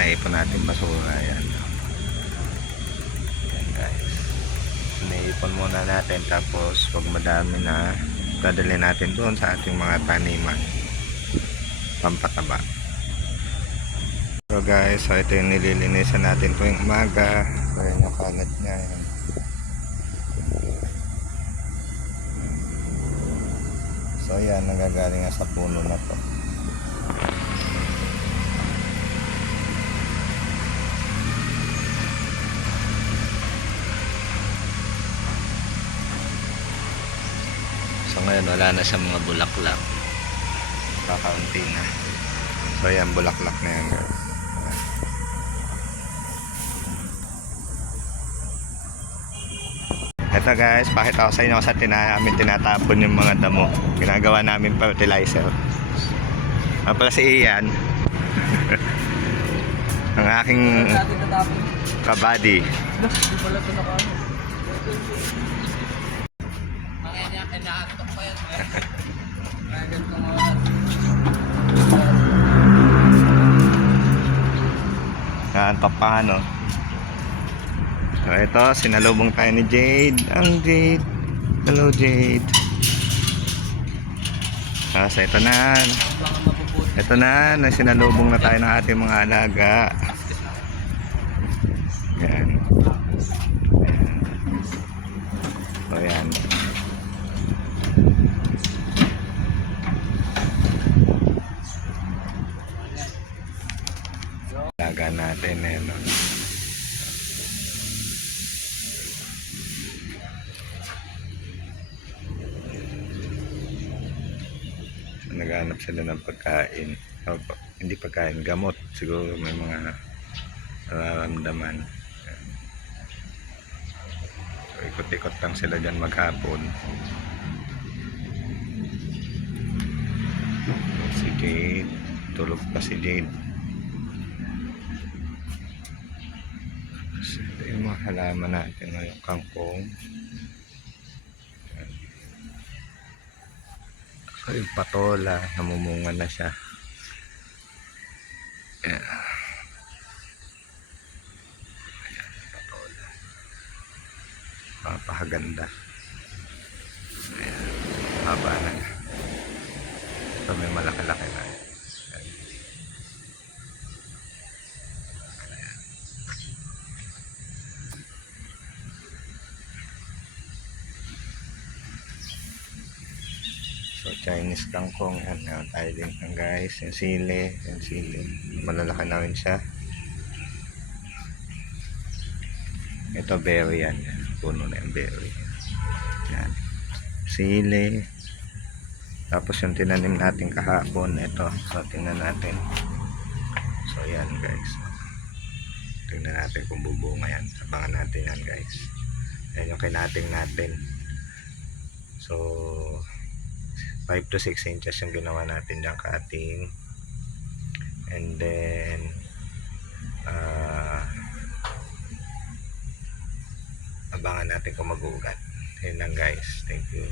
naipon natin basura. Ayan. Ayan guys. Naipon muna natin, tapos pag madami na, dadali natin doon sa ating mga taniman, pampataba. So guys, so ito yung nililinisan natin tuwing umaga. So ayan yung kalat niya. Ayan. So ayan, nagagaling nga sa puno na to. So ngayon wala na sa mga bulaklak, kakaunti na. So ayan, bulaklak na yan guys. Ito guys, pakita ko sa inyo sa namin tinatapon yung mga damo. Ginagawa namin fertilizer. Ang pala si Ian. Ang aking kabady. Naantok pa ano. So ito, sinalubong tayo ni Jade. Ang Jade. Hello Jade. So ito na. Ito na, sinalubong na tayo ng ating mga alaga. Yan. So yan. Alaga natin eh, no? Naghanap sila ng pagkain, hindi pagkain, gamot. Siguro may mga nararamdaman. So ikot-ikot lang sila dyan maghapon. Si Jade, tulog pa si Jade. So ito yung mga halaman natin, yung kangkong. Yung patola, namumunga na siya. Ayan. Ayan, patola. Napakaganda. Ayan, haba na. Ito may malaki-laki na. Ayan. So Chinese kangkong, yan tayo din guys, yung sili, malalaki na rin siya. Ito berry yan, puno na yung berry. Yan, sili. Tapos yung tinanim natin kahapon, ito, so tingnan natin. So yan guys, tingnan natin kung bubunga yan, abangan natin yan guys. Yan yung kinating natin. So 5 to 6 inches yung ginawa natin dyan cutting, and then abangan natin kung mag-ugat. Yun lang guys, thank you.